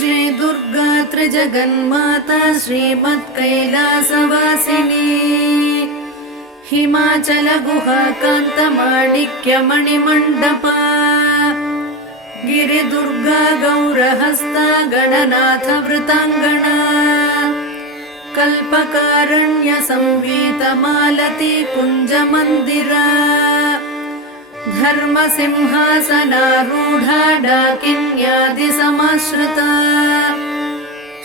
श्री दुर्गा त्रिजगन्माता श्रीमत्कैलासवासिनी हिमाचल गुहा कान्तमाणिक्यमणिमण्डपा गिरिदुर्गा गौरहस्ता गणनाथ वृताङ्गना कल्पकारण्य संवीत मालती कुञ्जमन्दिरा धर्मसिंहासनारूढा डाकिन्यादिसमाश्रिता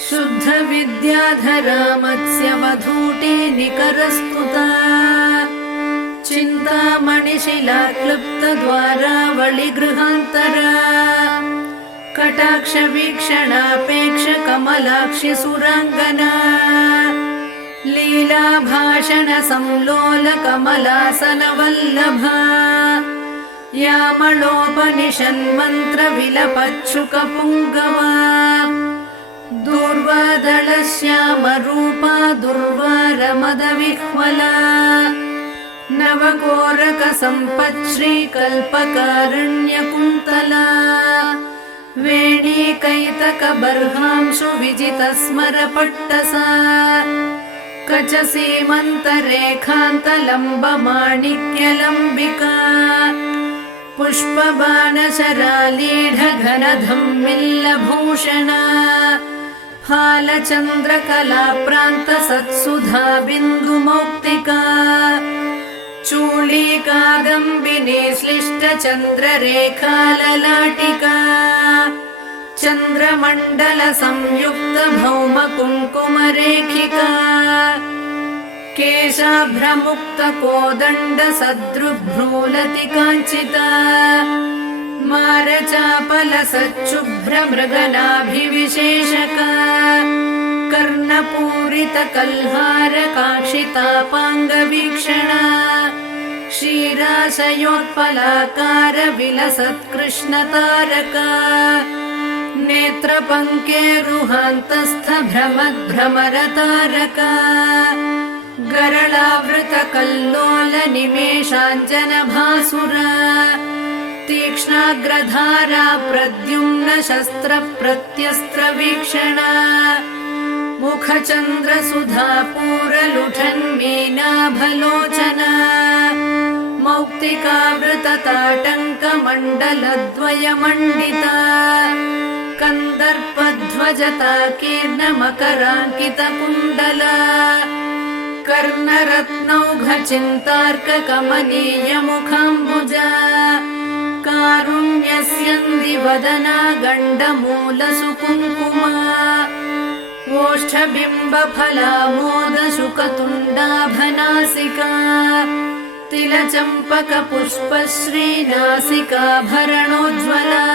शुद्ध विद्याधरा मत्स्यवधूटी निकरस्तुता चिन्तामणिशिला क्लुप्तद्वारावळिगृहान्तरा कटाक्ष वीक्षणापेक्ष कमलाक्षि सुराङ्गना लीला भाषण संलोल कमलासनवल्लभा यामलोपनिषन्मन्त्र विलपच्छुकपुङ्गवा दूर्वादलश्यामरूपा दुर्वारमदविह्वला नवकोरकसम्पच्छ्रीकल्पकारण्यकुन्तला वेणीकैतकबर्हांशु विजितस्मरपट्टसा कचसीमन्तरेखान्तलम्बमाणिक्यलम्बिका पुष्पबाणशरालीढघनधम्मिल्लभूषणा फालचन्द्रकलाप्रान्तसत्सुधा बिन्दुमौक्तिका चूळीकादम्बिनी श्लिष्टचन्द्ररेखाललाटिका चन्द्रमण्डल संयुक्त भौम कुङ्कुमरेखिका केशाभ्रमुक्त कोदण्ड सदृभ्रूलति काञ्चिता मारचापल सच्छुभ्र मृगनाभिविशेषका कर्णपूरित कल्हार काक्षितापाङ्गवीक्षणा क्षीराशयोत्पलाकार विलसत्कृष्णतारका नेत्रपङ्केरुहान्तस्थ भ्रमद्भ्रमरतारका गरलावृतकल्लोल निमेषाञ्जनभासुरा तीक्ष्णाग्रधारा प्रद्युम्न शस्त्रप्रत्यस्त्रवीक्षणा मुखचन्द्रसुधापूरलुठन्मीनाभलोचना मौक्तिकावृतताटङ्कमण्डलद्वयमण्डिता कन्दर्पध्वजताकीर्णमकराङ्कितकुण्डला कर्णरत्नौघचिन्तार्ककमनीयमुखाम्बुजा कारुण्यस्यन्दिवदना गण्डमूलसुकुङ्कुमा ओष्ठबिम्बफलामोदशुकतुण्डाभनासिका तिलचम्पकपुष्पश्रीनासिकाभरणोज्ज्वला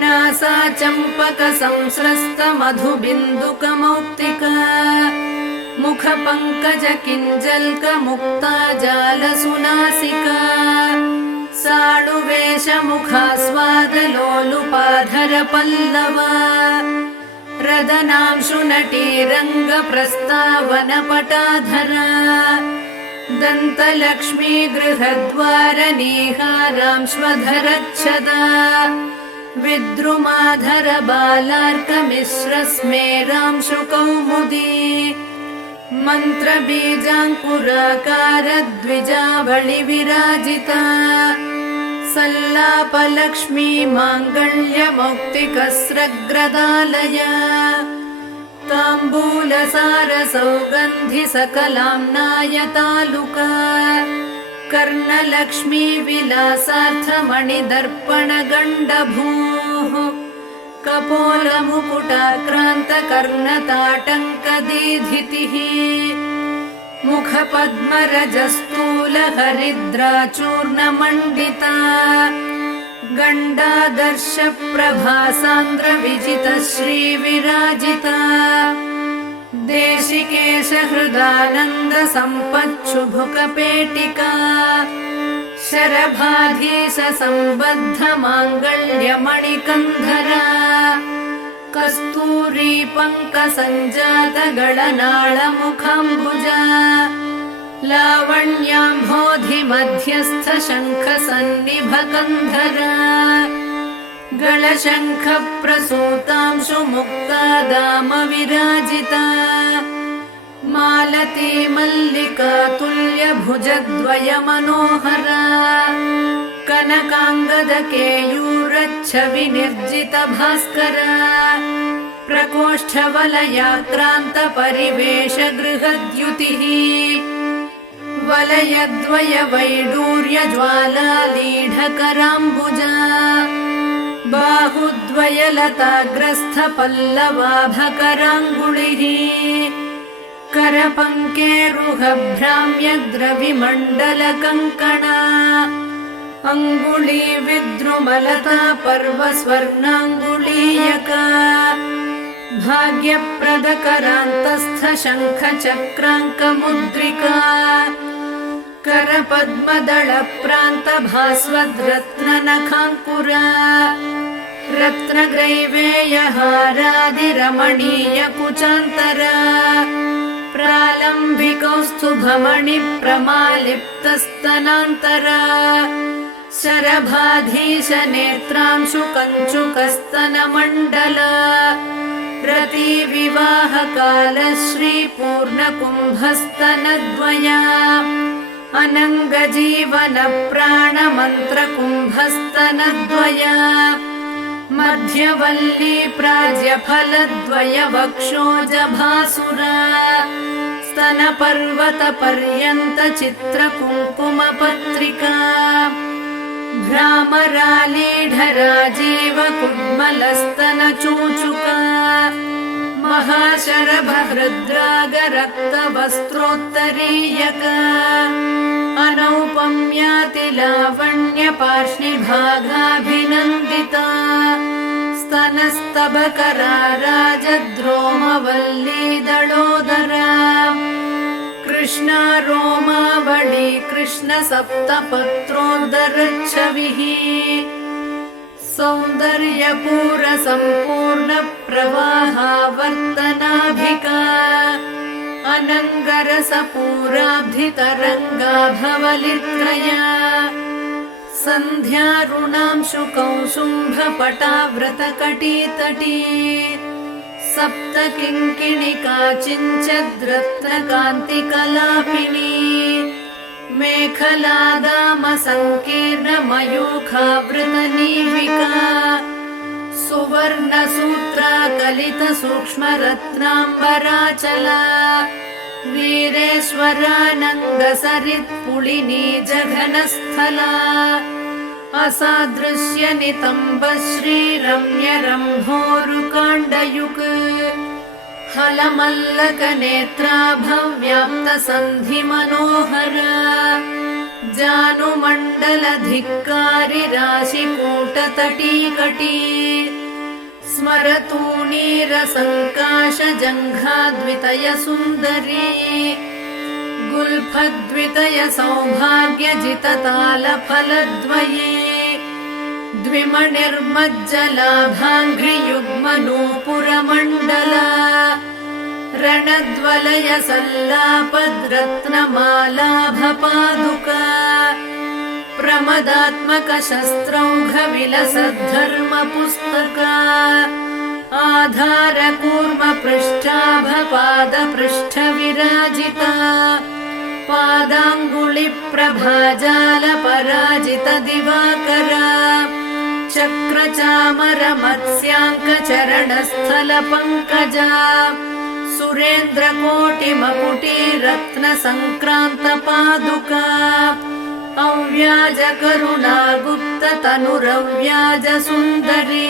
नासा चम्पकसंस्रस्तमधुबिन्दुकमौक्तिका मुखपङ्कजकिञ्जल्कमुक्ता जालसुनासिका साडुवेशमुखास्वादलोलुपाधरपल्लवा रदनांशुनटीरङ्गप्रस्तावनपटाधरा दन्तलक्ष्मी गृहद्वारनीहारांश्वधरच्छदा विद्रुमाधर बालार्कमिश्रस्मेरांशुकौमुदी मन्त्रबीजाङ्कुराकार द्विजावळिविराजिता सल्लापलक्ष्मी माङ्गल्यमौक्तिकस्रग्रदालया ताम्बूलसारसौगन्धि सकलाम्नायतालुका कर्णलक्ष्मी विलासार्थमणिदर्पणगण्डभूः कपोलमुकुटाक्रान्तकर्णताटङ्कदीधितिः मुखपद्मरजस्थूलहरिद्राचूर्णमण्डिता गण्डादर्शप्रभासान्द्रविजितश्रीविराजिता देशिकेशहृदानन्दसम्पच्छुभुकपेटिका शरभाधीशसम्बद्धमाङ्गल्यमणिकन्धरा कस्तूरी पङ्कसञ्जातगळनाळमुखाम्बुजा लावण्याम्भोधिमध्यस्थ शङ्खसन्निभकन्धरा गलशङ्खप्रसूतांशु मुक्तादाम विराजिता मालती मल्लिका तुल्यभुजद्वय मनोहरा कनकाङ्गदकेयूरच्छवि निर्जित भास्करा प्रकोष्ठवलयाक्रान्त परिवेश गृहद्युतिः वलयद्वय वैडूर्य ज्वालालीढकराम्बुजा बाहुद्वय लताग्रस्थ पल्लवाभकराङ्गुलिः करपङ्केरुहभ्राम्यद्रविमण्डलकङ्कणा अङ्गुली विद्रुमलता पर्वस्वर्णाङ्गुलीयका भाग्यप्रदकरान्तस्थ शङ्खचक्राङ्कमुद्रिका करपद्मदलप्रान्तभास्वद्रत्ननखाङ्कुरा रत्नग्रैवेयहारादिरमणीयकुचान्तरा प्रालम्बिकौस्तुभमणिप्रमालिप्तस्तनान्तरा शरभाधीशनेत्रांशु कञ्चुकस्तनमण्डला रतिविवाहकालश्रीपूर्णकुम्भस्तनद्वया अनङ्गजीवनप्राणमन्त्रकुम्भस्तनद्वया मध्यवल्ली प्राज्यफलद्वय वक्षोजभासुरा स्तनपर्वतपर्यन्त चित्रकुङ्कुमपत्रिका भ्रामरालीढराजीव कुड्मलस्तनचूचुका महाशरभहृद्रागरक्तवस्त्रोत्तरीयका अनौपम्यातिलावण्यपार्ष्णिभागाभिनन्दिता स्तनस्तबकरा राजद्रोमवल्लीदळोदरा कृष्णा रोमावळी कृष्णसप्तपत्रोदरच्छविः सौन्दर्यपूरसम्पूर्णप्रवाहावर्तनाभिका अनङ्गरसपूराब्धितरङ्गाभवलित्रया सन्ध्यारुणांशु कौसुम्भपटाव्रतकटीतटी सप्तकिङ्किणिका चिञ्चद्रत्नकान्तिकलापिनी मेखलादामसङ्कीर्णमयूखावृतनीविका सुवर्णसूत्राकलितसूक्ष्मरत्नाम्बराचला वीरेश्वरानङ्गसरित्पुलिनी जघनस्थला असादृश्यनितम्बश्रीरम्यरम्भोरुकाण्डयुक् हलमल्लकनेत्राभव्याप्तसन्धिमनोहरा जानुमण्डलधिक्कारी राशिकूटतटीकटी स्मरतूणीरसङ्काशजङ्घाद्वितयसुन्दरी गुल्फद्वितयसौभाग्यजिततालफलद्वये द्विमणिर्मज्जलाभाङ्घ्रियुग्मनूपुरमण्डला रणद्वलयसल्लापद्रत्नमालाभपादुका प्रमदात्मकशस्त्रौघविलसद्धर्मपुस्तका आधारकूर्मपृष्ठाभपादपृष्ठविराजिता पादाङ्गुलिप्रभाजालपराजितदिवाकरा चक्रचामरमत्स्याङ्कचरणस्थलपङ्कजा सुरेन्द्रकोटिमकुटीरत्नसङ्क्रान्तपादुका अव्याजकरुणागुप्ततनुरव्याजसुन्दरी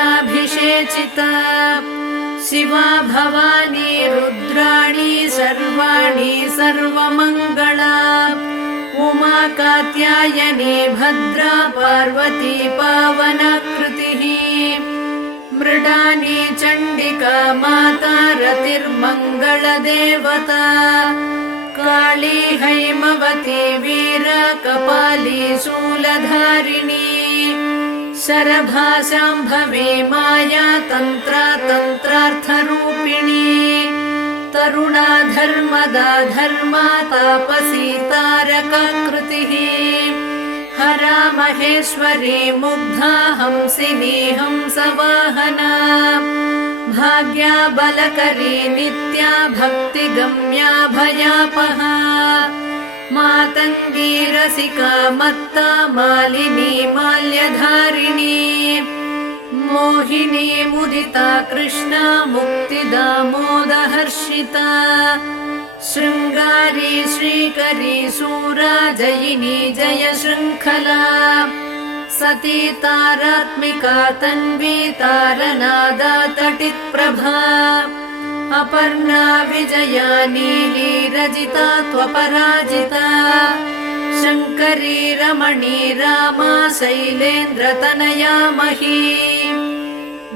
शृङ्गाररससाम्राज्यपदपट्टाभिषेचिता शिवा भवानी रुद्राणी सर्वाणि सर्वमङ्गला उमा कात्यायनी भद्रा पार्वती पावनाकृतिः मृडानी चण्डिका माता रतिर्मङ्गलदेवता काली हैमवती वीरा कपाली शूलधारिणी शरभाशाम्भवी माया तन्त्रा तन्त्रार्थरूपिणी तरुणा धर्मदा धर्मा तापसी तारकाकृतिः हरा महेश्वरी मुग्धा हंसिनी हंसवाहना भाग्या बलकरी नित्या भक्तिगम्या भयापहा मातङ्गी रसिका मत्ता मालिनी माल्यधारिणी मोहिनी मुदिता कृष्णा मुक्तिदा मोदहर्षिता शृङ्गारी श्रीकरी शूरा जयिनी जय शृङ्खला सती तारात्मिका तन्वी तारनादा तटित्प्रभा अपर्णा विजया नीली रजिता त्वपराजिता शङ्करी रमणी रामा शैलेन्द्रतनया मही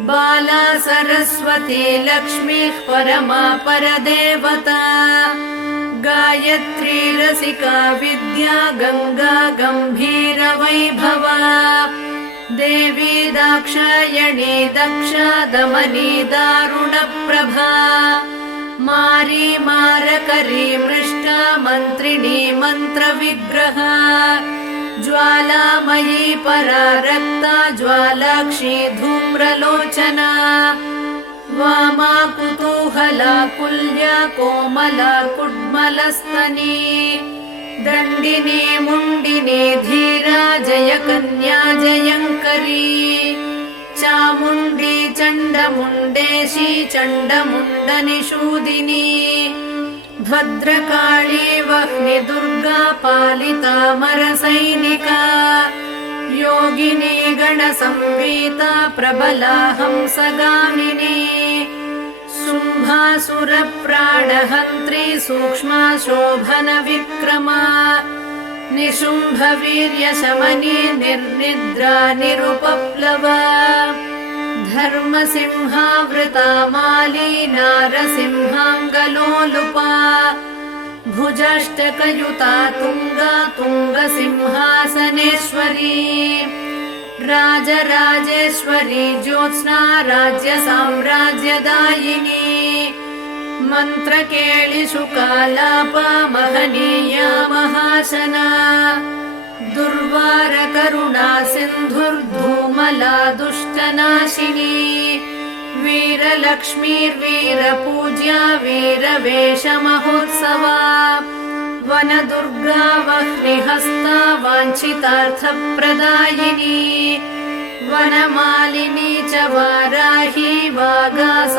बाला सरस्वती लक्ष्मीः परमा परदेवता गायत्री रसिका विद्या गङ्गा गम्भीरवैभवा देवी दाक्षायणी दक्षा दमनी दारुणप्रभा मारी मारकरी मृष्टा मन्त्रिणी मन्त्रविग्रहा ज्वालामयी परा रक्ता ज्वालाक्षी धूम्रलोचना वामा कुतूहला कुल्या कोमला कुड्मलस्तनी दण्डिनी मुण्डिनी धीरा जयकन्या जयङ्करी चामुण्डी चण्डमुण्डेशी चण्डमुण्डनिषूदिनी भद्रकाली वह्नि दुर्गा पालितामरसैनिका योगिनी गणसंवीता प्रबला हंसगामिनी शुम्भासुरप्राणहन्त्री सूक्ष्मा शोभनविक्रमा निशुम्भवीर्यशमनी निर्निद्रा निरुपप्लवा धर्मसिंहावृता माली नारसिंहाङ्गलोलुपा भुजाष्टकयुता तुङ्गा तुङ्गसिंहासनेश्वरी राजराजेश्वरी ज्योत्स्ना राज्यसाम्राज्यदायिनी मन्त्रकेलिशुकालापा महनीया महाशना दुर्वारकरुणा सिन्धुर्धूमला दुष्टनाशिनी वीरलक्ष्मीर्वीरपूज्या वीरवेषमहोत्सवा वनदुर्गा वह्निहस्ता वाञ्छितार्थप्रदायिनी वनमालिनी च वाराही वागासारनिवासिनी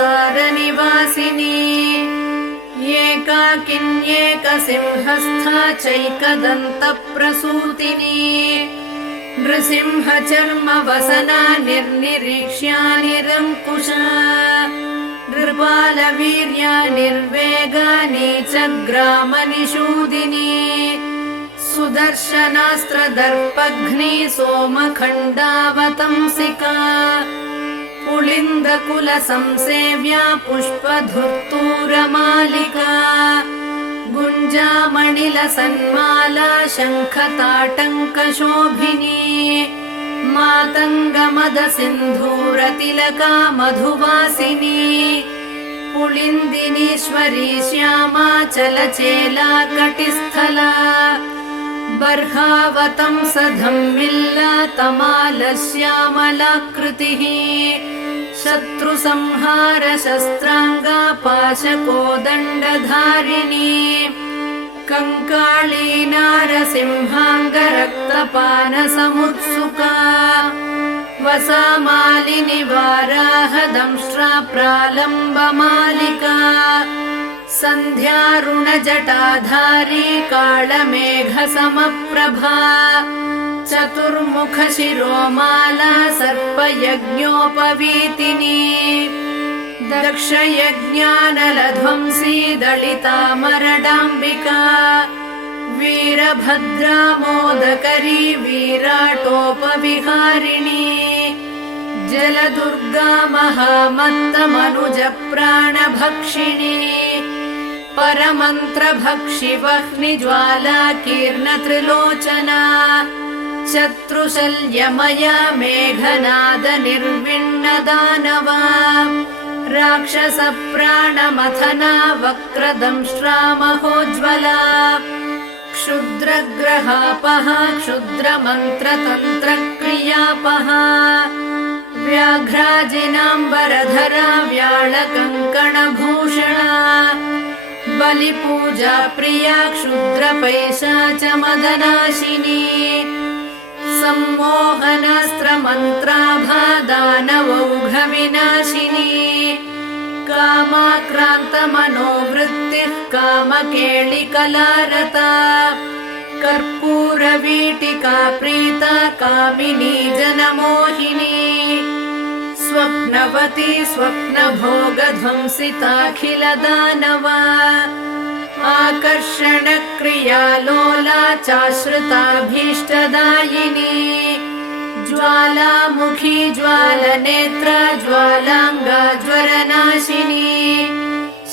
एकाकिन्येकसिंहस्था चैकदन्तप्रसूतिनी नृसिंहचर्मवसना निर्निरीक्ष्या निरङ्कुशा नृपालवीर्या निर्वेगानी च ग्रामनिषूदिनी सुदर्शनास्त्रदर्पघ्नी सोमखण्डावतंसिका पुलिन्दकुलसंसेव्या पुष्पधुर्तूरमालिका गुञ्जामणिलसन्माला शङ्खताटङ्कशोभिनी मातङ्गमदसिन्धूरतिलका मधुवासिनी पुलिन्दिनीश्वरी श्यामा चलचेला कटिस्थला बर्हावतंसधम्मिल्ला तमालश्यामलाकृतिः शत्रुसंहारशस्त्राङ्गा पाशकोदण्डधारिणी कङ्काळी नारसिंहाङ्गरक्तपानसमुत्सुका वसामालिनि वाराहदंष्ट्रा प्रालम्बमालिका सन्ध्यारुणजटाधारी काळमेघसमप्रभा चतुर्मुखशिरोमाला सर्पयज्ञोपवीतिनी दक्षयज्ञानलध्वंसी दलितामरडाम्बिका वीरभद्रा मोदकरी विराटोपविहारिणी जलदुर्गा महामत्तमनुजप्राणभक्षिणी परमन्त्रभक्षि वह्निज्वाला कीर्णत्रिलोचना शत्रुशल्यमया मेघनाद निर्विण्णदानवा राक्षसप्राणमथना वक्रदंष्ट्रा महोज्ज्वला क्षुद्रग्रहापः क्षुद्रमन्त्रतन्त्रक्रियापः व्याघ्राजिनाम्बरधरा व्याळकङ्कणभूषणा बलिपूजा प्रिया क्षुद्रपैशाचमदनाशिनी सम्मोहनास्त्रमन्त्राभा दानवौघविनाशिनी कामाक्रान्तमनोवृत्तिः कामकेलिकलारता कर्पूरवीटिका प्रीता कामिनी जनमोहिनी स्वप्नवती स्वप्नभोगध्वंसिताखिलदानवा आकर्षणक्रियालोला चाश्रिताभीष्टदायिनी ज्वालामुखी ज्वालनेत्रा ज्वालाङ्गा ज्वरनाशिनी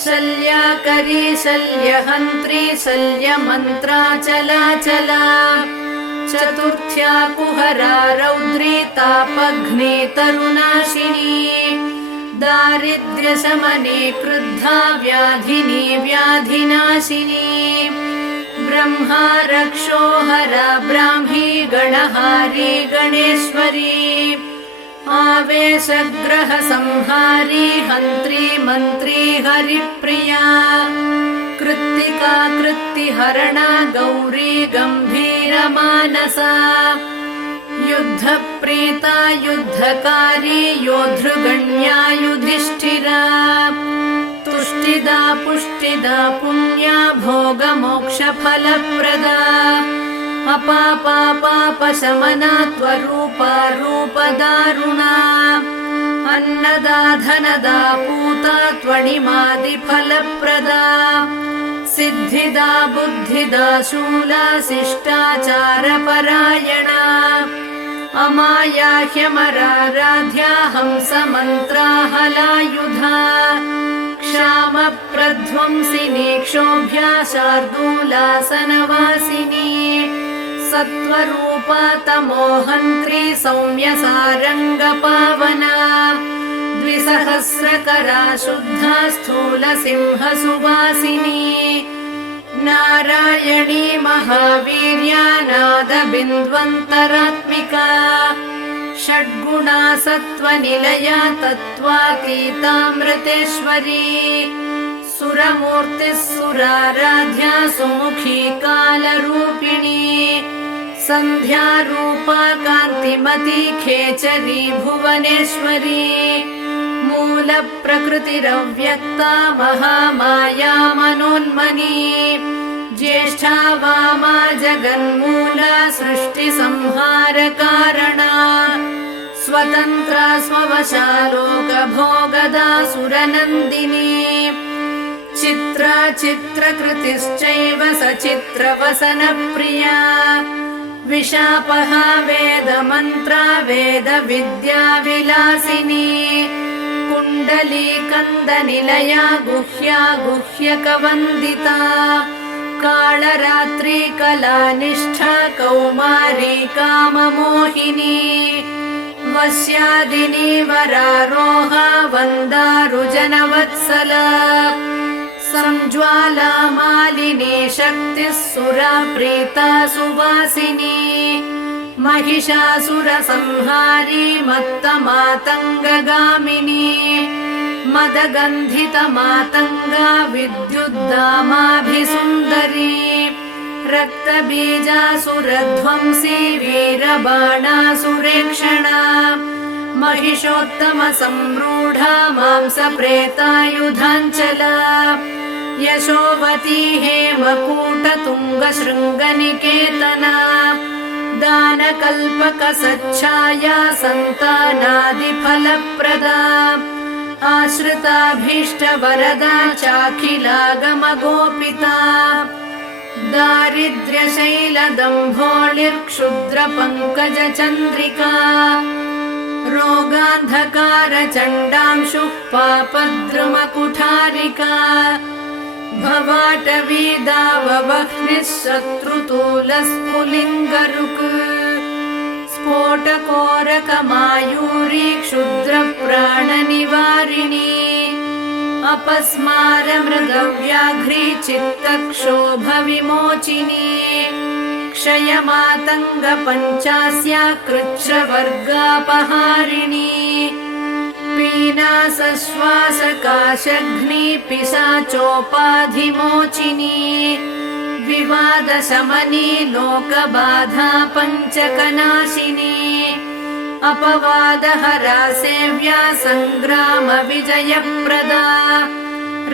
शल्याकरी शल्यहन्त्री शल्यमन्त्राचलाचला चतुर्थ्या कुहरा रौद्री तापघ्नी तरुनाशिनी दारिद्र्यशमने क्रुद्धा व्याधिनी व्याधिनाशिनी ब्रह्मा रक्षोहरा ब्राह्मी गणहारी गणेश्वरी आवेशग्रहसंहारी हन्त्री मन्त्री हरिप्रिया कृत्तिका कृत्तिहरणा गौरी गम्भीरमानसा युद्धप्रीता युद्धकारी योद्धृगण्या युधिष्ठिरा तुष्टिदा पुष्टिदा पुण्या भोगमोक्षफलप्रदा अपापापापशमना त्वरूपा रूपदारुणा अन्नदा धनदा पूता त्वणिमादिफलप्रदा सिद्धिदा बुद्धिदा शूला शिष्टाचारपरायणा अमाया ह्यमराराध्या हंसमन्त्राहलायुधा क्षामप्रध्वंसिनी क्षोभ्या शार्दूलासनवासिनी सत्त्वरूपा तमोहन्त्री सौम्यसारङ्गपावना द्विसहस्रकरा शुद्धा स्थूलसिंहसुवासिनी नारायणी महावीर्या नादबिन्द्वन्तरात्मिका षड्गुणा सत्त्वनिलया तत्त्वातीतामृतेश्वरी सुरमूर्तिः सुराराध्या सुमुखी कालरूपिणी सन्ध्यारूपा कान्तिमती खेचरी भुवनेश्वरी मूलप्रकृतिरव्यक्ता महामाया मनोन्मनी ज्येष्ठा वामा जगन्मूला सृष्टिसंहारकारणा स्वतन्त्रा स्ववशा लोकभोगदा सुरनन्दिनी चित्रा चित्रकृतिश्चैव सचित्रवसनप्रिया विशापहा वेदमन्त्रा वेदविद्याविलासिनी कुण्डलीकन्दनिलया गुह्या गुह्यकवन्दिता कालरात्रि कलानिष्ठा कौमारी काममोहिनी वस्यादिनी वरारोहा वन्दारुजनवत्सला संज्वाला मालिनी शक्तिः सुरा प्रीता सुवासिनी महिषासुरसंहारी मत्तमातङ्गगामिनी मदगन्धितमातङ्गा विद्युद्दामाभिसुन्दरी रक्तबीजासुरध्वंसी वीरबाणासुरेक्षणा महिषोत्तमसम्रूढा मांसप्रेतायुधाञ्चला यशोवती हेमकूटतुङ्गशृङ्गनिकेतना दानकल्पकसच्छाया सन्तानादिफलप्रदा आश्रिताभीष्टवरदा चाखिलागमगोपिता दारिद्र्यशैलदम्भोळिर्क्षुद्रपङ्कजचन्द्रिका रोगान्धकारचण्डांशुः पापद्रुमकुठारिका भवाटवीदाववह्निः शत्रुतूलस्फुलिङ्गरुक् स्फोटकोरकमायूरी क्षुद्रप्राणनिवारिणी अपस्मारमृगव्याघ्री चित्तक्षोभविमोचिनी क्षयमातङ्गपञ्चास्या कृच्छ्रवर्गापहारिणी पीनासश्वासकाशघ्नी पिशाचोपाधिमोचिनी विवादशमनी लोकबाधा पञ्चकनाशिनी अपवादहरा सेव्या सङ्ग्रामविजयप्रदा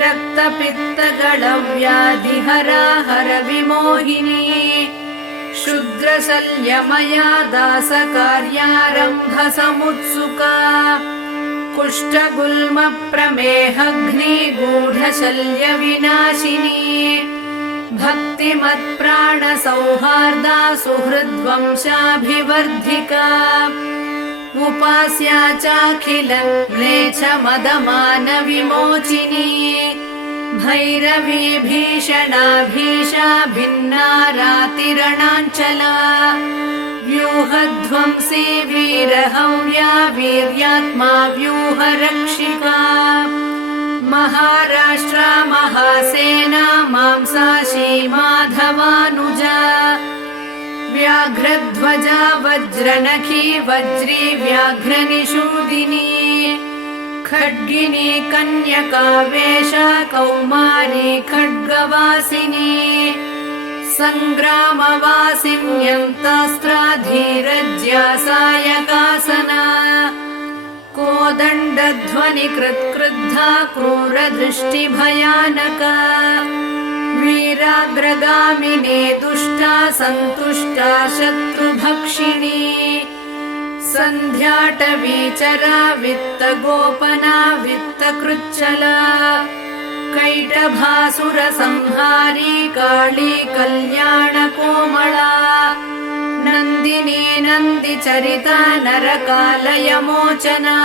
रक्तपित्तगणव्याधिहरा हरविमोहिनी क्षुद्रशल्यमया दासकार्यारम्भसमुत्सुका कुष्ठगुल्मप्रमेहघ्नी गूढशल्यविनाशिनी भक्तिमत्प्राणसौहार्दा सुहृद्वंशाभिवर्धिका उपास्या चाखिलम्लेच्छमदमानविमोचिनी भैरवी भीषणाभीषा भिन्ना रातिरणाञ्चला व्यूहध्वंसी वीरहव्या वीर्यात्मा व्यूहरक्षिका महाराष्ट्रा महासेना मांसाशी माधवानुजा व्याघ्रध्वजा वज्रनखी वज्री व्याघ्रनिषूदिनी खड्गिनी कन्यकावेशा कौमारी खड्गवासिनी सङ्ग्रामवासिन्यन्तास्त्रा धीरज्या सायकासना कोदण्डध्वनिकृत्क्रुद्धा क्रूरदृष्टिभयानका वीराग्रगामिनी दुष्टा सन्तुष्टा शत्रुभक्षिणी सन्ध्याटवीचरा वित्तगोपना वित्तकृच्छला कैटभासुरसंहारी काली कल्याणकोमला नन्दिनी नन्दिचरिता नरकालयमोचना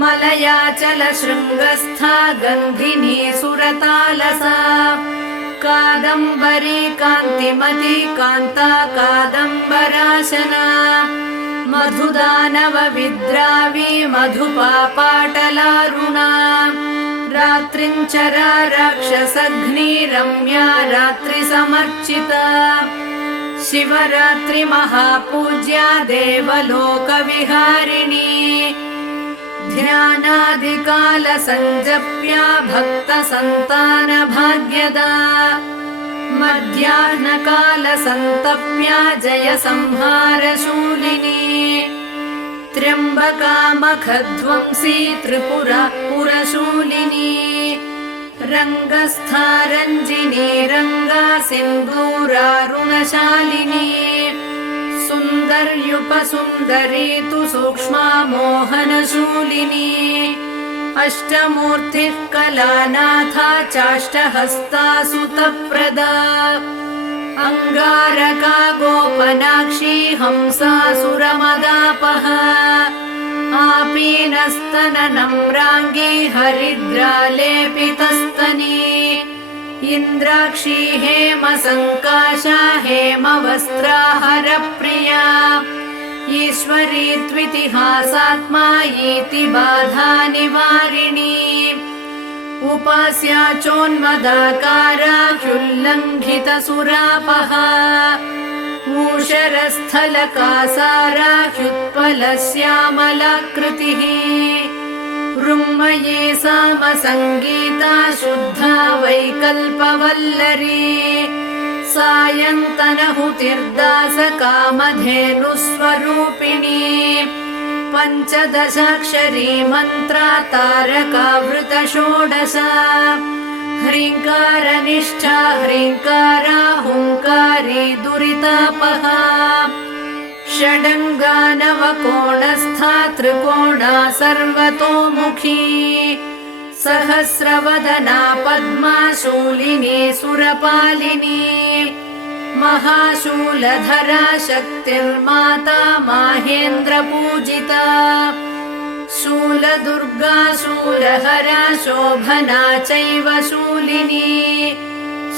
मलयाचलशृङ्गस्था गन्धिनी सुरतालसा कादम्बरी कान्तिमती कान्ता कादम्बराशना मधुदानवविद्रावी मधुपापाटलारुणा रात्रिञ्चरा राक्षसघ्नी रम्या रात्रिसमर्चिता शिवरात्रि महापूज्या देवलोकविहारिणी ध्यानादिकालसञ्जप्या भक्तसन्तानभाग्यदा मध्याह्नकालसन्तप्या जयसंहारशूलिनी त्र्यम्बकामखध्वंसी त्रिपुरा पुरशूलिनी रङ्गस्था रञ्जिनी रङ्गा सिन्दूरारुणशालिनी सुन्दर्युपसुन्दरी तु सूक्ष्मा मोहनशूलिनी अष्टमूर्तिः कलानाथा चाष्टहस्ता सुतप्रदा अङ्गारका गोपनाक्षी हंसासुरमदापहा आपीनस्तननम्राङ्गी हरिद्रालेपितस्तनी इन्द्राक्षी हेमसङ्काशा हेमवस्त्रा हरप्रिया ईश्वरी त्वितिहासात्मा इति बाधा निवारिणी उपास्या चोन्मदाकारा ह्युल्लङ्घितसुरापहा ऊषरस्थलकासारा ह्युत्पलश्यामलाकृतिः ऋङ्मयी सामसङ्गीता शुद्धा वैकल्पवल्लरी सायन्तनहुतिर्दासकामधेनुस्वरूपिणी पञ्चदशाक्षरी मन्त्रा तारकावृतषोडश ह्रीङ्कारनिष्ठा ह्रीङ्कारा हुङ्कारी दुरितापहा षडङ्गानवकोणस्था त्रिकोणा सर्वतोमुखी सहस्रवदना पद्मा शूलिनी सुरपालिनी महाशूलधरा शक्तिर्माता माहेन्द्रपूजिता शूलदुर्गा शूलहरा शोभना चैव शूलिनी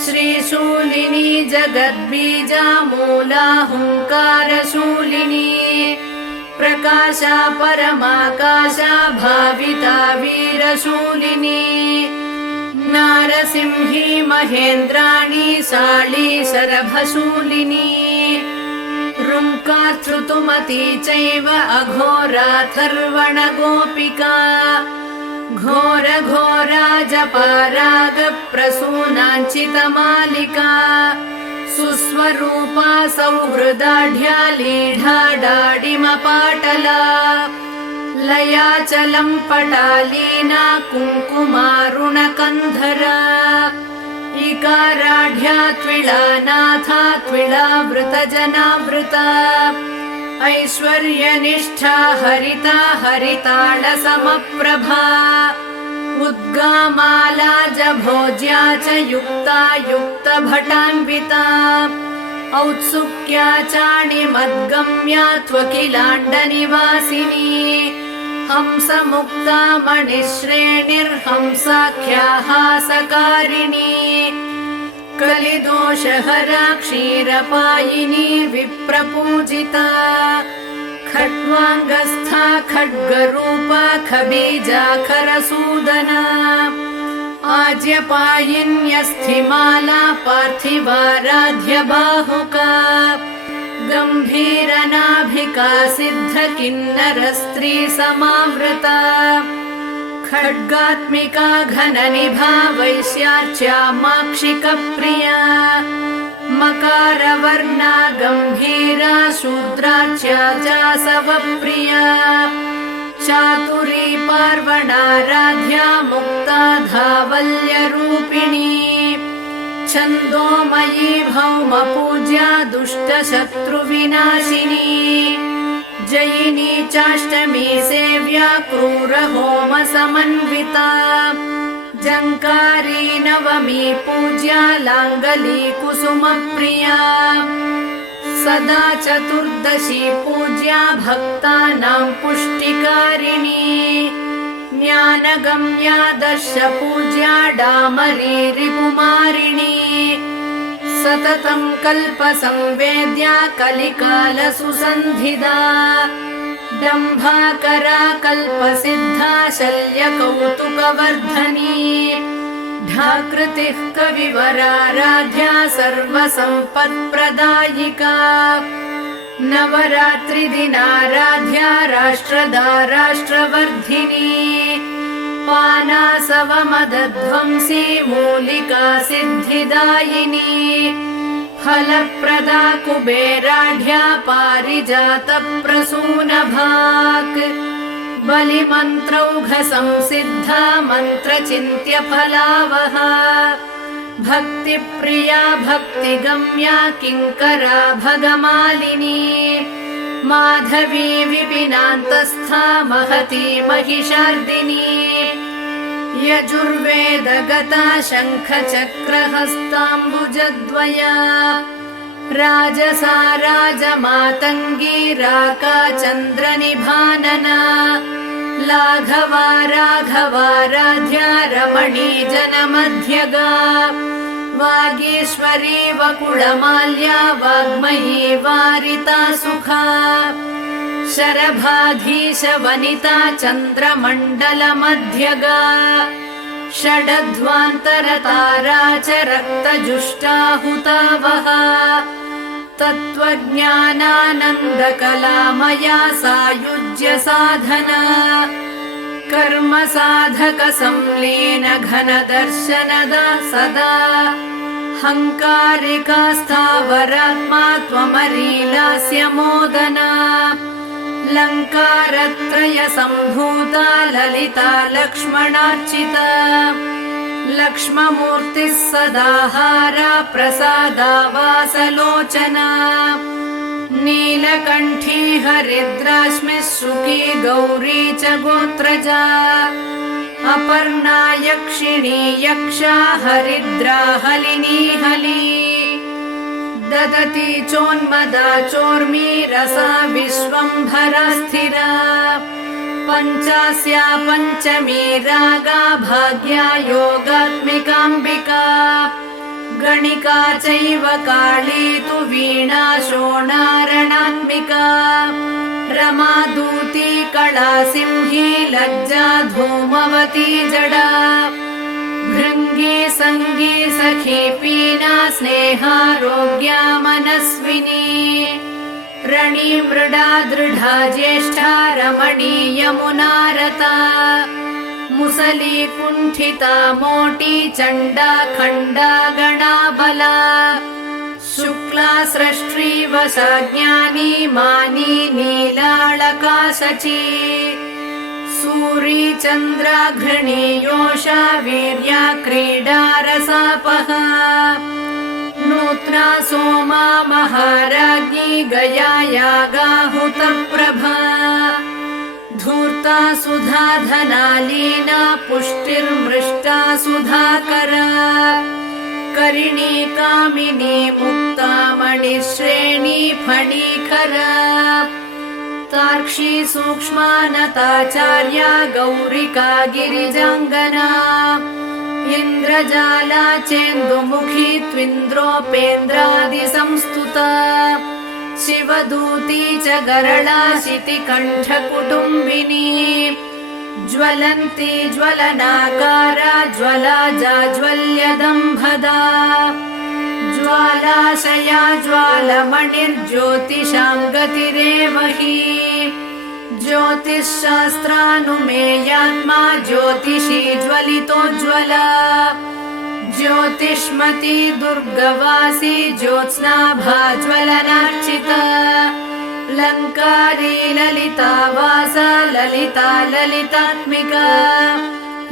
श्रीशूलिनी जगद्बीजा मूला हुङ्कारशूलिनी प्रकाशा परमाकाशा भाविता वीरशूलिनी नारसिंही महेन्द्राणी साळी शरभशूलिनी रुङ्कार्तृतुमती चैव अघोराथर्वण गोपिका घोर घोरा जपाराग प्रसूनाञ्चितमालिका सुस्वरूपा सौहृदाढ्या लीढा डाडिमपाटला लयाचलं पटालीना कुङ्कुमारुणकन्धरा इकाराढ्या त्विळानाथा त्विळावृतजनावृता ऐश्वर्यनिष्ठा हरिता हरिताळसमप्रभा उद्गामाला जभोज्या च युक्ता युक्तभटान्विता औत्सुक्या चाणिमद्गम्या त्वकिलाण्डनिवासिनी हंसमुक्ता मणिश्रेणिर्हंसाख्या हासकारिणी कलिदोषहरा क्षीरपायिनी विप्रपूजिता खट्वाङ्गस्था खड्गरूपा खबीजाखरसूदना आज्यपायिन्यस्थिमाला पार्थिवाराध्य बाहुका गम्भीरनाभिका सिद्धकिन्नरस्त्री समावृता खड्गात्मिका घननिभा वैश्याच्या माक्षिकप्रिया मकारवर्णा गम्भीरा शूद्राच्या जासवप्रिया चातुरी पार्वणाराध्या मुक्ता धावल्यरूपिणी छन्दोमयी भौमपूज्या दुष्टशत्रुविनाशिनी जयिनी चाष्टमी सेव्या क्रूरहोमसमन्विता जङ्कारी नवमी पूज्या लाङ्गली कुसुमप्रिया सदा चतुर्दशी पूज्या भक्तानां पुष्टिकारिणी ज्ञानगम्या दशपूज्या डामरी रिपुमारिणी सततं कल्पसंवेद्या कलिकालसुसन्धिदा दम्भाकरा कल्पसिद्धा शल्यकौतुकवर्धनी ढाकृतिः कविवराराध्या सर्वसम्पत्प्रदायिका नवरात्रिदिनाराध्या राष्ट्रदा राष्ट्रवर्धिनी पानासवमदध्वंसी मूलिका सिद्धिदायिनी फलप्रदा कुबेराढ्या पारिजातप्रसूनभाक् बलिमन्त्रौघसंसिद्धा मन्त्रचिन्त्यफलावहा भक्तिप्रिया भक्तिगम्या किङ्करा भगमालिनी माधवी विपिनान्तस्था महती महिषार्दिनी यजुर्वेदगता शङ्खचक्रहस्ताम्बुजद्वया राजसा राजमातङ्गी राका चन्द्रनिभानना लाघवा राघवाराध्या रमणी जनमध्यगा वागीश्वरी वकुळमाल्या वाग्मयी वारिता सुखा शरभाधीश वनिता चन्द्रमण्डलमध्यगा षडध्वान्तरतारा च रक्तजुष्टाहुतावहा तत्त्वज्ञानानन्दकलामया सायुज्य साधना कर्म साधक संलीन घनदर्शनदा सदा हङ्कारिका स्थावरात्मा त्वमरीलास्य मोदना लङ्कारत्रय सम्भूता ललिता लक्ष्मणार्चिता लक्ष्ममूर्तिः सदाहारा प्रसादा वासलोचना नीलकण्ठी हरिद्राश्मिः शुकी गौरी च गोत्रजा अपर्णा यक्षिणी यक्षा हरिद्रा हलिनी हली ददती चोन्मदा चोर्मी रसा विश्वम्भरा स्थिरा पञ्चास्या पञ्चमी रागा भाग्या योगात्मिकाम्बिका गणिका चैव काली तु वीणा शोणारणात्मिका रमादूती कला सिंही लज्जा धूमवती जडा भृङ्गी सङ्गी सखी पीना स्नेहारोग्या मनस्विनी ರಣಿ ಮೃಡಾ ದೃಢಾ ಜ್ಯೇಷ್ಠಾ ರಮಣೀ ಯಮುನಾ ರತಾ ಮುಸಲಿ ಕುಂಠಿತ ಮೋಟಿ ಚಂಡಾ ಖಂಡ ಗಣಾ ಬಲ ಶುಕ್ಲಾ ಸೃಷ್ಟಿ ವಸಾ ಜ್ಞಾನಿ ಮಾನಿ ನೀಲಾಳಕಾ ಶಚಿ ಸೂರಿ ಚಂದ್ರ ಘೃಣಿ ಯೋಷಾ ವೀರ್ಯ ಕ್ರೀಡಾ ರಸಾಪಹ नूत्ना सोमा महाराज्ञी गया यागाहुत प्रभा धूर्ता सुधा धनालीना पुष्टिर्मृष्टा सुधाकरा करिणी कामिनी मुक्ता मणिश्रेणी फणीकरा तार्क्षी सूक्ष्मानताचार्या गौरिका गिरिजाङ्गना इंद्रजाला चेन्दुमुखी त्विन्द्रोपेन्द्रादि संस्तुता शिवदूती च गरला शितिकण्ठ कुटुम्बिनी ज्वलन्ती ज्वलनाकारा ज्वला जाज्वल्यदम्भदा ज्वालाशया ज्वालमणिर्ज्योतिषां गतिरेव हि ज्योतिषशास्त्रानुमेयात्मा ज्योतिषी ज्वलितोज्ज्वला ज्योतिष्मती दुर्गवासी ज्योत्स्नाभा ज्वलनार्चिता लङ्कारी ललिता वासा ललिता ललितात्मिका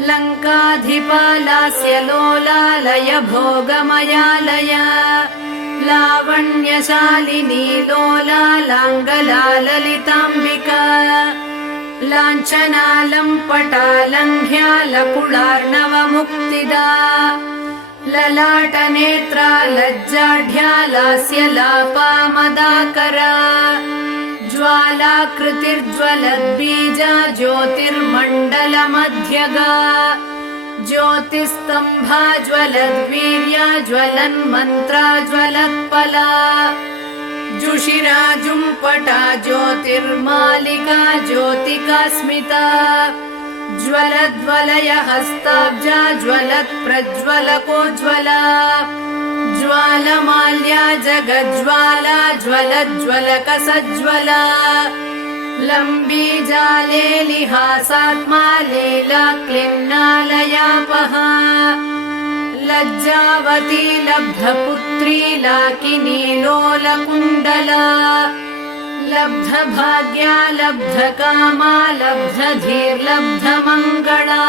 लङ्काधिपा लास्य लोलालय भोगमयालया लावण्यशालिनी लोला लाङ्गला ललिताम्बिका लाञ्छना लम्पटा लङ्घ्या लकुलार्णवमुक्तिदा ललाटनेत्रा लज्जाढ्या लास्य लापा मदाकरा ज्वालाकृतिर्ज्वलद्बीजा ज्योतिर्मण्डलमध्यगा ज्योतिस्तंभा ज्वलद्वीर्या ज्वलन्मन्त्रा ज्वलत्पला जुषिराजुम्पटा ज्योतिर्मालिका ज्योतिकास्मिता ज्वलद्वलय हस्ताब्जा ज्वलत्प्रज्वलकोज्ज्वला ज्वालमाल्या जगज्ज्वाला ज्वलज्ज्वलकसज्ज्वला लम्बी जाले लिहासात्मा लीला क्लिन्नालयापहा लज्जावती लब्धपुत्री लाकिनी लोलकुण्डला लब्धभाग्या लब्धकामा लब्धधीर्लब्धमङ्गला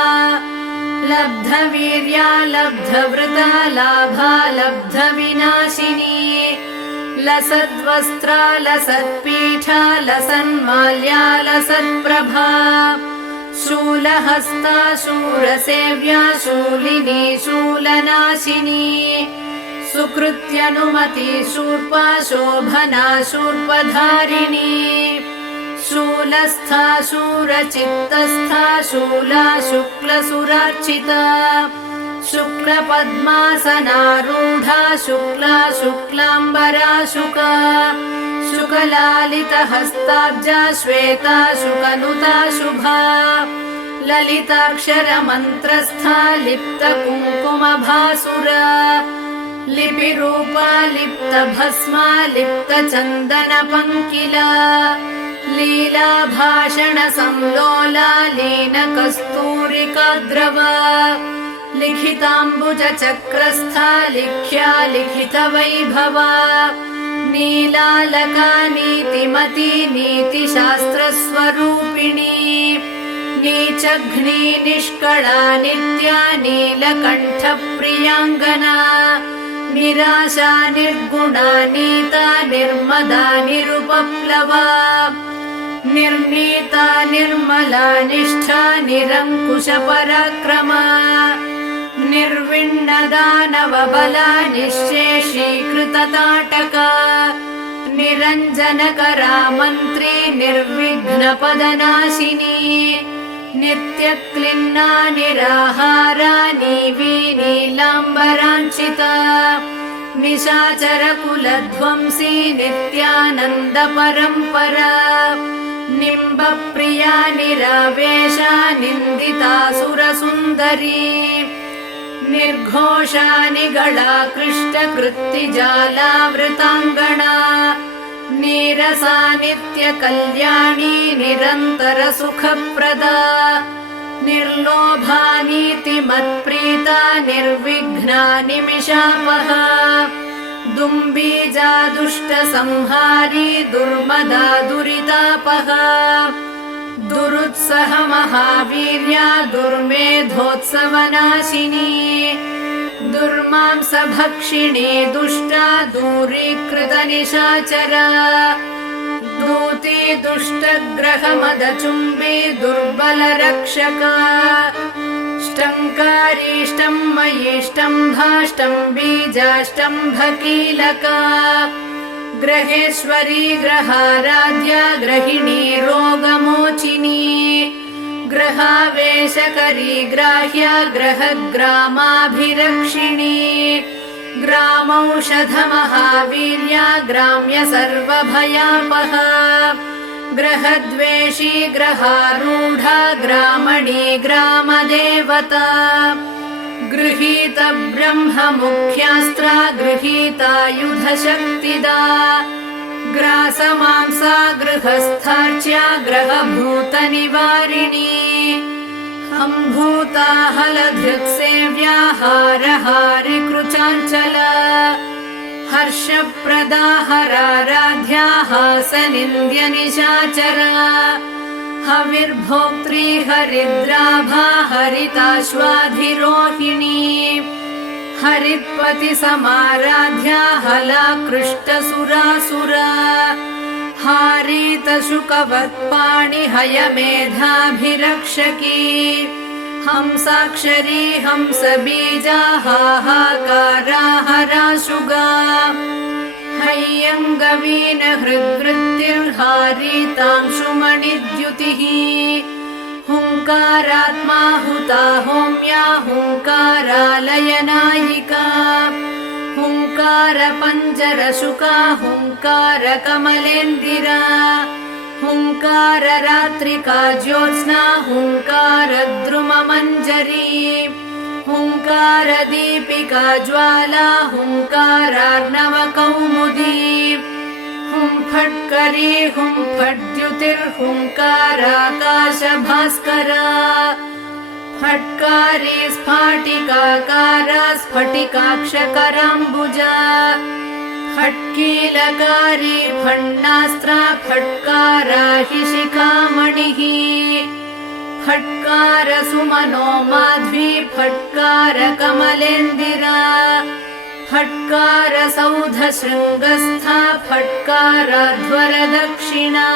लब्धवीर्या लब्धवृता लाभा लब्धविनाशिनी लसद्वस्त्रा लसत्पीठा लसन्माल्या लसत्प्रभा शूलहस्ता शूरसेव्या शूलिनी शूलनाशिनी सुकृत्यनुमति शूर्पा शोभना शूर्पधारिणी शूलस्था शूरचित्तस्था शूला शुक्लसुरार्चिता शुक्लपद्मासनारूढा शुक्ला शुक्लाम्बरा शुका शुकलालितहस्ताब्जा श्वेता शुकनुता शुभा ललिताक्षरमन्त्रस्था लिप्तकुङ्कुमभासुरा लिपिरूपा लिप्तभस्मा लिप्तचन्दनपङ्किला लीलाभाषणसंलोला लीनकस्तूरिकाद्रवा लिखिताम्बुजचक्रस्था लिख्या लिखितवैभवा नीलालका नीतिमती नीतिशास्त्रस्वरूपिणी नीचघ्नी निष्कळा नित्या नीलकण्ठप्रियाङ्गना निराशा निर्गुणा नीता निर्मदा निरुपप्लवा निर्नीता निर्मला निष्ठा निरङ्कुशपराक्रमा निर्विण्णदानवबला निःशेषीकृतताटका निरञ्जनकरा मन्त्री निर्विघ्नपदनाशिनी नित्यक्लिन्ना निराहारा नीवी नीलाम्बराञ्चिता निशाचरकुलध्वंसी नित्यानन्दपरम्परा निम्बप्रिया निरावेशा निन्दितासुरसुन्दरी निर्घोषा निगळा कृष्टकृत्तिजालावृताङ्गणा नीरसा नित्यकल्याणी निरन्तरसुखप्रदा निर्लोभा नीतिमत्प्रीता निर्विघ्ना निमिषापहा दुम्बीजा दुष्टसंहारी दुर्मदा दुरितापहा दुरुत्सह महावीर्या दुर्मेधोत्सवनाशिनी दुर्मांसभक्षिणी दुष्टा दूरीकृतनिशाचरा दूती दुष्टग्रहमदचुम्बी दुर्बलरक्षका ष्टङ्कारीष्टम्मयीष्टम्भाष्टम्बीजाष्टम्भकीलका ग्रहेश्वरी ग्रहाराध्या ग्रहिणी रोगमोचिनी ग्रहावेशकरी ग्राह्या ग्रहग्रामाभिरक्षिणी ग्रामौषधमहावीर्या ग्राम्य सर्वभयापहा ग्रहद्वेषी ग्रहारूढा ग्रामणी ग्रामदेवता गृहीत ब्रह्ममुख्यास्त्रा गृहीतायुधशक्तिदा ग्रासमांसा गृहस्थार्च्या ग्रहभूतनिवारिणी हम्भूता हलधृत्सेव्या हारहारिकृचाञ्चला हर्षप्रदा हराराध्या हासनिन्द्यनिशाचरा हविर्भोक्त्री हरिद्राभा हरिताश्वाधिरोहिणी हरित्पतिसमाराध्या हलाकृष्टसुरासुरा हारीतशुकवत्पाणि हयमेधाभिरक्षकी हंसाक्षरी हंसबीजा हाहाकारा हराशुगा हय्यङ्गवीन हृद्वृत्तिर्हारीतांशुमणिद्युतिः हुङ्कारात्मा हुता होम्या हुङ्कारालयनायिका हुङ्कारपञ्जरशुका हुङ्कारकमलेन्दिरा हुङ्काररात्रिका ज्योत्स्ना हुङ्कारद्रुममञ्जरी हुङ्कारदीपिका ज्वाला हुङ्कारार्णवकौमुदी हुंफट्करी हुंफट्द्युतिर्हुङ्काराकाशभास्करा फट्कारी स्फाटिकाकारा स्फटिकाक्षकराम्बुजा फट्कीलकारी फण्णास्त्रा फट्कारा हि शिखामणिः फट्कार सुमनो माध्वी फट्कार कमलेन्दिरा फट्कार सौधशृङ्गस्था फट्काराध्वरदक्षिणा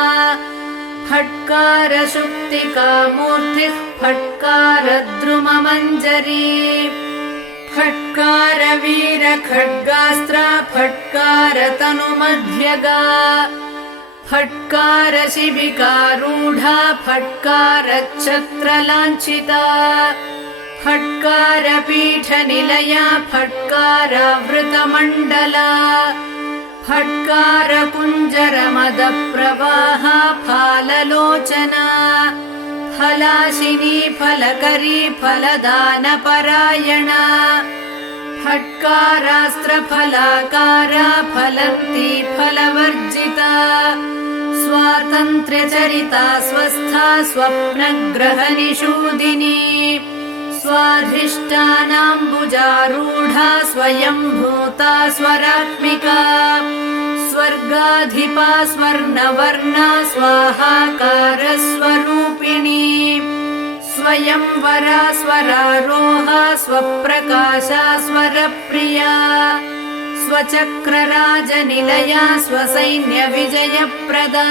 फट्कार शुक्तिका मूर्तिः फट्कार द्रुममञ्जरी फट्कार वीर खड्गास्त्रा फट्कार तनुमध्यगा फट्कार शिबिकारूढा फट्कार छत्रलाञ्छिता फट्कार पीठनिलया फट्कार वृतमण्डला फट्कार कुञ्जरमदप्रवाहा फाललोचना फलाशिनी फलकरी फलदानपरायणा फट्कारास्त्रफलाकारा फलन्ती फलवर्जिता स्वातन्त्र्यचरिता स्वस्था स्वप्नग्रहनिषूदिनी स्वाधिष्ठानाम्बुजारूढा स्वयंभूता स्वरात्मिका स्वर्गाधिपा स्वर्णवर्णा स्वाहाकार स्वरूपिणी स्वयंवरा स्वरारोहा स्वप्रकाशा स्वरप्रिया स्वचक्रराजनिलया स्वसैन्यविजयप्रदा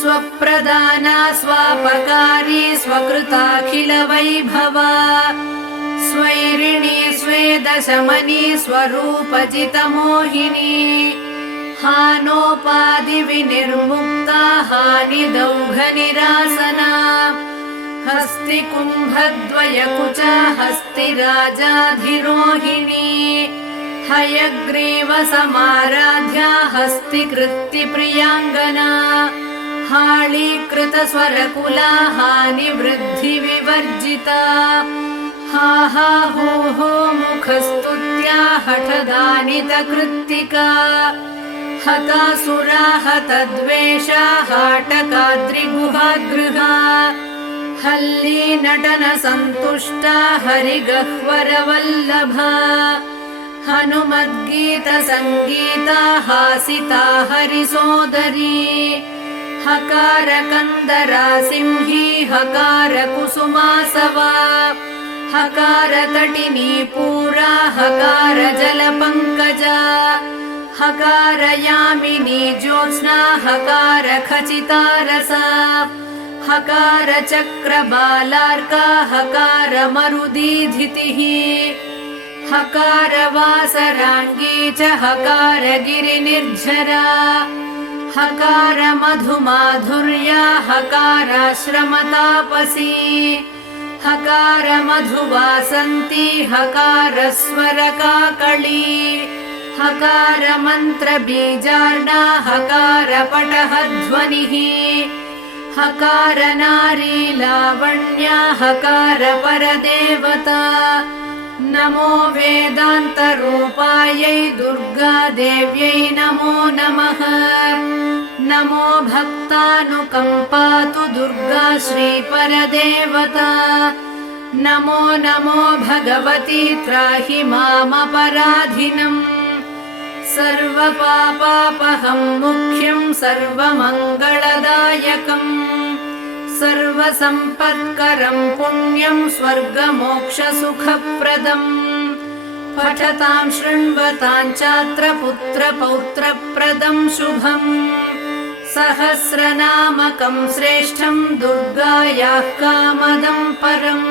स्वप्रदाना स्वापकारी स्वकृताखिलवैभवा स्वैरिणी स्वेदशमनी स्वरूपजितमोहिनी हानोपाधिविनिर्मुक्ता हानिदौघनिरासना हस्तिकुम्भद्वयकुचा हस्तिराजाधिरोहिणी हयग्रीवसमाराध्या हस्तिकृत्तिप्रियाङ्गना हाळीकृतस्वरकुला हानिवृद्धिविवर्जिता हा हा हो हो मुखस्तुत्या हठदानितकृत्तिका हतासुरा हतद्वेषा हाटकाद्रिगुहागृहा हल्ली नटन सन्तुष्टा हरिगह्वरवल्लभा हनुमद्गीत संगीता हासिता हरिसोदरी हकार कंदरा सिंही हकार कुसुमासवा हकार तटिनी पूरा हकार जलपङ्कजा हकार यामिनी ज्योत्स्ना हकार खचितारसा हकार चक्रबालार्का हकार मरुदीधितिः हकार वासराङ्गी च हकार गिरिनिर्झरा हकार मधुमाधुर्या हकाराश्रमतापसी हकार मधुवासन्ती हकार स्वरकाकली हकार मन्त्रबीजार्णा हकार पटहध्वनिः हकार नारी लावण्या हकार परदेवता नमो वेदान्तरूपायै दुर्गादेव्यै नमो नमः नमो भक्तानुकम्पातु दुर्गा श्रीपरदेवता नमो नमो भगवती त्राहि मामपराधिनम् सर्वपापापहं मुख्यं सर्वमङ्गलदायकम् सर्वसम्पत्करं पुण्यं स्वर्गमोक्षसुखप्रदम् पठतां शृण्वतां चात्र पुत्रपौत्रप्रदं शुभम् सहस्रनामकं श्रेष्ठं दुर्गायाः कामदं परम्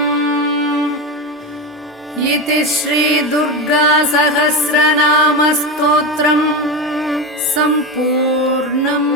इति श्री दुर्गा सहस्रनामस्तोत्रम् सम्पूर्णम्।